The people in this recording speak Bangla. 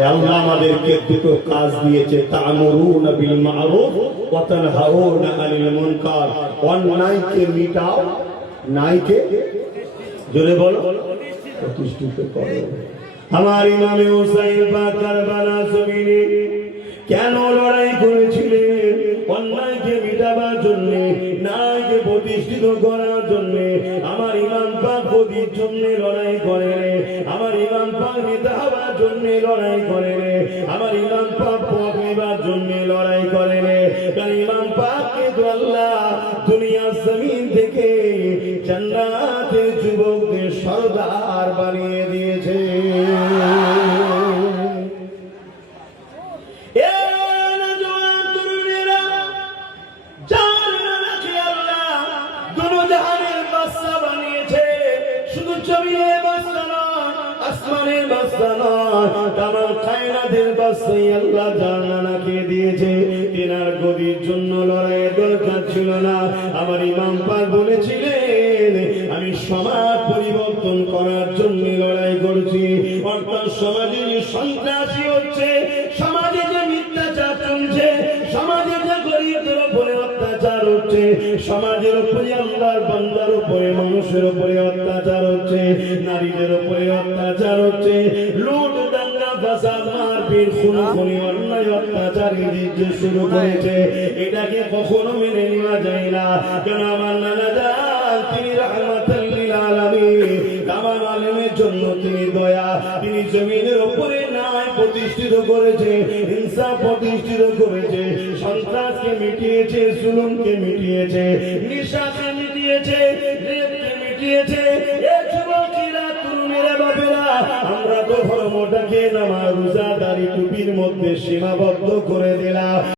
আল্লাহ আমাদেরকে দুটো কাজ দিয়েছে, তা'মুরুনা বিল মা'রুফ ওয়া তানহাউনা আনিল মুনকার। অন্যায়কে মিটাও, ন্যায়কে জোরে বলো প্রতিষ্ঠিত করো। আমার ইমামে হুসাইন পাক কারবালা জমিনে কেন লড়াই করেছিলেন? অন্যায়কে মিটাবার জন্য, ন্যায়কে প্রতিষ্ঠিত করার জন্য। আমার ইমাম পাক গদির জন্য লড়াই করেন, আমার ইমাম পাক নেতা হওয়ার জন্য লড়াই করেন, আমার ইমাম পাক পদ নেবার জন্য লড়াই করেন। কারণ ইমাম পাককে তো আল্লাহ দুনিয়ার জমিন থেকে জান্নাতের যুবকদের সরদার বানিয়ে দিয়েছে। আসমানের বাদশা নয়, তামাম কায়নাতের বাদশা আল্লাহ জান্নাতকে দিয়েছে। তিনার গদির জন্য লড়াইয়ের দরকার ছিল না। আমার ইমাম পাক বলেছিলেন, আমি সমাজ পরিবর্তন করার জন্য লড়াই করছি। অর্থাৎ সমাজে যে সন্ত্রাসী হচ্ছে, সমাজে যে মিথ্যাচার চলছে, সমাজে যে গরিবদের উপরে অত্যাচার হচ্ছে, সমাজের উপরে আল্লাহর বান্দার উপরে মানুষের উপরে অত্যাচার হচ্ছে, নারীদের উপরে অত্যাচার হচ্ছে, লুট দাঙ্গা ফাসাদ মারপিট খুনোখুনি অন্যায় অত্যাচার যে শুরু করেছে, এটাকে কখনো মেনে নেওয়া যায় না। কেন আমার নানা জান তিনি রাহমাতুল লিল আলামিন, তামাম আলেমের জন্য তিনি দয়া, তিনি জমিনের উপরে ন্যায় প্রতিষ্ঠিত করেছে, ইনসাফ প্রতিষ্ঠিত করেছে, সন্ত্রাসকে মিটিয়েছে, জুলুমকে মিটিয়েছে, নিশাকে মিটিয়েছে, রেপকে মিটিয়েছে। এ যুবকেরা, তরুণেরা, বাবেরা, আমরা তো ধর্মটাকে নামাজ রোজা দাড়ি টুপির মধ্যে সীমাবদ্ধ করে দিলাম।